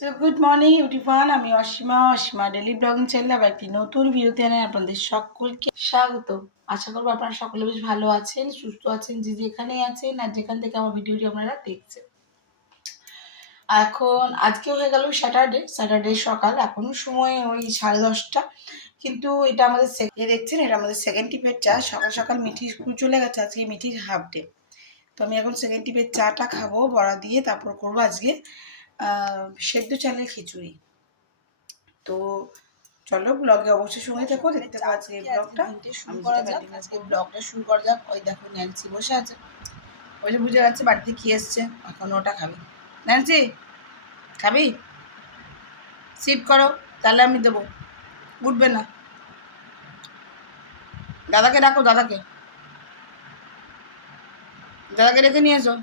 So good morning everyone, আমি Asima daily blogging চ্যানেলে আবার একটি নতুন ভিডিওতে আপনাদের সকলকে স্বাগত। আশা করবো আপনারা সকলে বেশ ভালো আছেন, সুস্থ আছেন, যে যেখানেই আছেন আর যেখান থেকে আমার ভিডিওটি আপনারা দেখছেন। এখন আজকে হয়ে গেল স্যাটারডে সকাল, এখনো সময় ওই 10:30, কিন্তু এটা আমাদের দেখছেন, এটা আমাদের সেকেন্ড টিপের চা। সকাল সকাল মিঠি স্কুল চলে গেছে, আজকে মিঠির হাফ ডে। তো আমি এখন সেকেন্ড টিপের চাটা খাবো বড়া দিয়ে, তারপর করবো আজকে সেদ্ধ চালের খিচুড়ি। তো চলো ব্লগে অবশ্যই সঙ্গে থাকো, দেখতে পাবো আজকে এই ব্লগটা। শুরু করা যাক, আজকে ব্লগটা শুরু করা যাক। ওই দেখো ন্যান্সি বসে আছে, ওই যে বুঝে যাচ্ছে বাড়িতে কি এসছে, এখন ওটা খাবে। ন্যান্সি খাবি? সিট করো, তাহলে আমি দেবো। উঠবে না। দাদাকে ডাকো, দাদাকে রেখে নিয়ে এসো।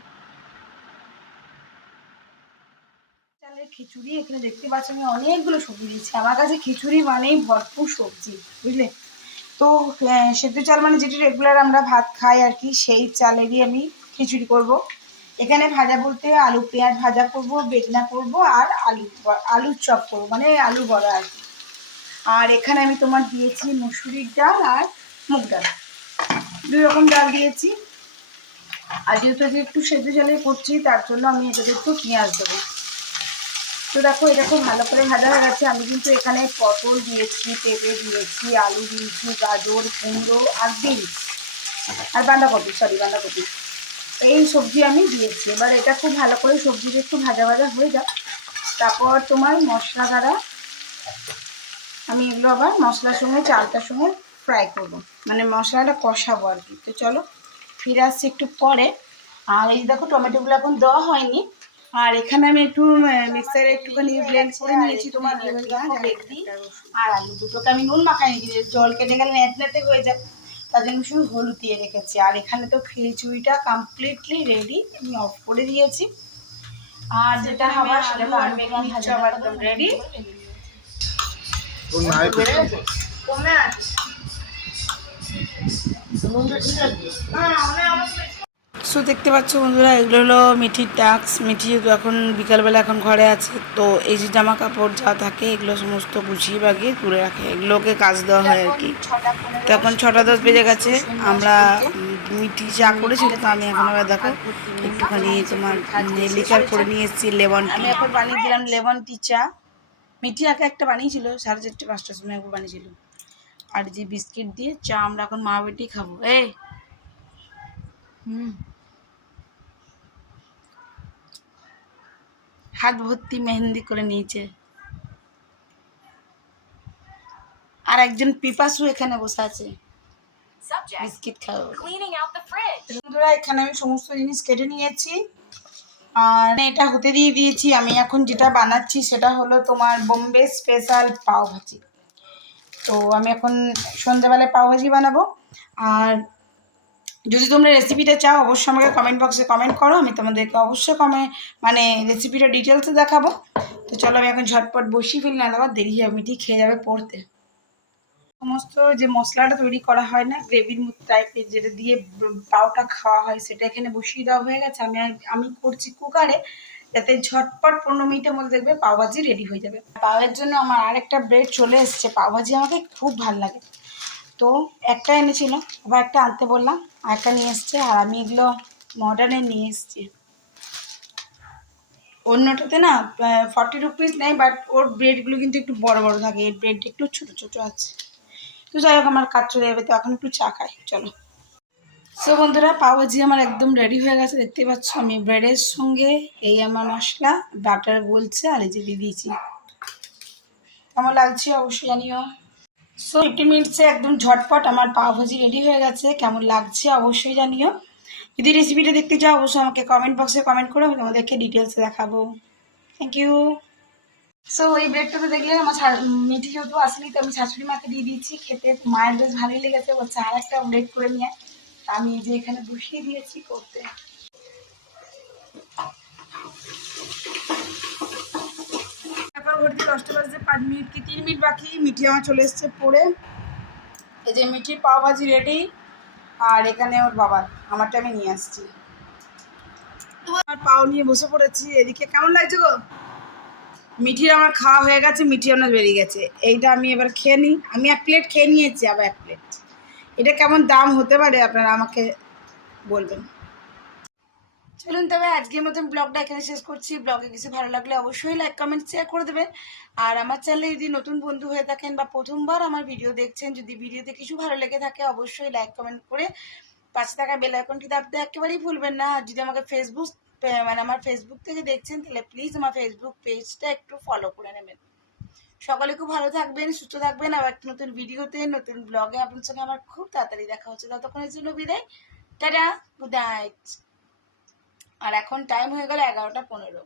চালের খিচুড়ি, এখানে দেখতে পাচ্ছি আমি অনেকগুলো সবজি দিচ্ছি। আমার কাছে খিচুড়ি মানেই ভরপুর সবজি, বুঝলে। তো সেদ্ধ চাল মানে যেটি রেগুলার আমরা ভাত খাই আর কি, সেই চালেরই আমি খিচুড়ি করব। এখানে ভাজা বলতে আলু পেঁয়াজ ভাজা করব, বেগনা করব, আর আলুর চপ করবো, মানে আলু বড়া আর কি। আর এখানে আমি তোমার দিয়েছি মুসুরির ডাল আর মুগ ডাল, দুই রকম ডাল দিয়েছি। আর যেহেতু একটু সেদ্ধ চালে করছি, তার জন্য আমি এটাতে একটু পেঁয়াজ দেবো। তো দেখো, এটা খুব ভালো করে ভাজা হয়ে গেছে। আমি কিন্তু এখানে পটল দিয়েছি, পেঁপে দিয়েছি, আলু দিয়েছি, গাজর, কুমড়ো আর বিনস আর বাঁধাকপি, এই সবজি আমি দিয়েছি। এবার এটা খুব ভালো করে সবজিটা একটু ভাজা ভাজা হয়ে যাক, তারপর তোমার মশলা দ্বারা আমি এগুলো আবার মশলার সঙ্গে চালটার সঙ্গে ফ্রাই করব, মানে মশলাটা কষাবো আর কি। তো চলো ফিরে আসছি একটু পরে। আর এই দেখো টমেটোগুলো এখন দেওয়া হয়নি। আর এখানে আমি একটু মিক্সারে একটুখানি ব্লেন্ড করে নিয়েছি তোমার বেগনি আর আলু দুটোকে আমি নুন মাখাই নিয়েছি, জল কেটে গেলে ন্যাতে হয়ে যায়, তার জন্য শুধু হলুদ দিয়ে রেখেছি। আর এখানে তো খিচুড়িটা কমপ্লিটলি রেডি, আমি অফ করে দিয়েছি। আর যেটা হবার সেটা তো আর বেগুন ভাজা একদম রেডি। সো দেখতে পাচ্ছ বন্ধুরা, এগুলো হলো মিঠির টাস্ক। মিঠি এখন বিকালবেলা এখন ঘরে আছে, তো এই যে জামা কাপড় যা থাকে এগুলো সমস্ত গুছিয়ে বাগিয়ে তুলে রাখে, এগুলোকে কাজ দেওয়া হয় আর কি। তো এখন 6:10 বেজে গেছে, আমরা মিঠি চা করেছিল, তো আমি এখন আবার দেখো একটুখানি তোমার লিকার করে নিয়ে এসেছি, লেমন টি। আমি এখন বানিয়ে দিলাম লেমন টি চা। মিঠি আগে একটা বানিয়েছিল 4:30-5টার সময় একবার বানিয়েছিল। আর যে বিস্কিট দিয়ে চা আমরা এখন মা বেটি খাবো। এই হাত ভর্তি মেহেন্দি করে নিয়েছে। আর একজন পিপাসু এখানে বসে আছে, বিস্কিট খাবো। বন্ধুরা, এখানে আমি সমস্ত জিনিস কেটে নিয়েছি আর এটা হতে দিয়ে দিয়েছি। আমি এখন যেটা বানাচ্ছি সেটা হলো তোমার বোম্বে স্পেশাল পাও ভাজি। তো আমি এখন সন্ধ্যাবেলায় পাও ভাজি বানাবো। আর যদি তোমরা রেসিপিটা চাও অবশ্যই আমাকে কমেন্ট বক্সে কমেন্ট করো, আমি তোমাদেরকে অবশ্যই মানে রেসিপিটা ডিটেলসে দেখাবো। তো চলো আমি এখন ঝটপট বসিয়ে ফেলি, না আবার দেরি হবে, মিটি খেয়ে যাবে পড়তে। সমস্ত যে মশলাটা তৈরি করা হয় না গ্রেভির মতো টাইপের, যেটা দিয়ে পাওটা খাওয়া হয়, সেটা এখানে বসিয়ে দেওয়া হয়ে গেছে। আমি করছি কুকারে, যাতে ঝটপট 15 মিনিটের মধ্যে দেখবে পাওভাজি রেডি হয়ে যাবে। পাওয়ের জন্য আমার আরেকটা ব্রেড চলে এসছে, পাওভাজি আমাকে খুব ভালো লাগে, তো একটা এনেছিল, আবার একটা আনতে বললাম, আর একটা নিয়ে এসছে। আর আমি এগুলো মডার্নে নিয়ে এসছি। অন্যটাতে না 40 রুপিস নেই, বাট ওর ব্রেডগুলো কিন্তু একটু বড় বড় থাকে, এর ব্রেড একটু ছোটো ছোটো আছে। তো যাই হোক, আমার কাজ চলে যাবে, তো এখন একটু চা খাই চলো। সো বন্ধুরা, পাওভাজি আমার একদম রেডি হয়ে গেছে, দেখতে পাচ্ছ। আমি ব্রেডের সঙ্গে এই আমার মশলা বাটার বলছে আর এই যে দিয়ে দিয়েছি। কেমন লাগছে অবশ্যই জানিও। সো 50 মিনিটসে একদম ঝটপট আমার পাওভাজি রেডি হয়ে গেছে, কেমন লাগছে অবশ্যই জানিও। যদি রেসিপিটা দেখতে চাও অবশ্যই আমাকে কমেন্ট বক্সে কমেন্ট করো, আমি তোমাদেরকে ডিটেলসে দেখাবো। Thank you. সো এই ব্রেডটা তো দেখলে আমার মিঠি যেহেতু আসেনি, তো আমি শাশুড়ি মাকে দিয়ে দিয়েছি খেতে। মায়ের বেশ ভালোই লেগেছে, বলছে আর একটা ব্রেড করে নিয়ে। আমি এই যে এখানে বসিয়ে দিয়েছি করতে। তারপর ঘড়িতে 10টা বাজতে 5 মিনিট কি 3 মিনিট বাকি, মিঠি আমার চলে এসছে পড়ে। এই যে মিঠির পাওভাজি রেডি, আর এখানে ওর বাবার, আমারটা আমি নিয়ে আসছি। আমার পাও নিয়ে বসে পড়েছি এদিকে। কেমন লাগছে গো? মিঠির আমার খাওয়া হয়ে গেছে, মিঠি আপনার বেরিয়ে গেছে। এইটা আমি এবার খেয়ে নিই। আমি 1 প্লেট খেয়ে নিয়েছি, আবার 1 প্লেট। এটা কেমন দাম হতে পারে আপনারা আমাকে বলবেন। চলুন তবে আজকের মতন ব্লগটা এখানে শেষ করছি। ব্লগে কিছু ভালো লাগলে অবশ্যই লাইক কমেন্ট শেয়ার করে দেবেন। আর আমার চ্যানেলে যদি নতুন বন্ধু হয়ে থাকেন বা প্রথমবার আমার ভিডিও দেখছেন, যদি ভিডিওতে কিছু ভালো লেগে থাকে অবশ্যই লাইক কমেন্ট করে পাশে থাকা বেল আইকনটি দাবতে একেবারেই ভুলবেন না। আর যদি আমাকে আমার ফেসবুক থেকে দেখছেন তাহলে প্লিজ আমার ফেসবুক পেজটা একটু ফলো করে নেবেন। সকলে খুব ভালো থাকবেন, সুস্থ থাকবেন। আবার একটা নতুন ভিডিওতে নতুন ব্লগে আপনার সঙ্গে আমার খুব তাড়াতাড়ি দেখা হচ্ছে। ততক্ষণের জন্য বিদায়, টাটা, গুড নাইট। আর এখন টাইম হয়ে গেল 11টা 15।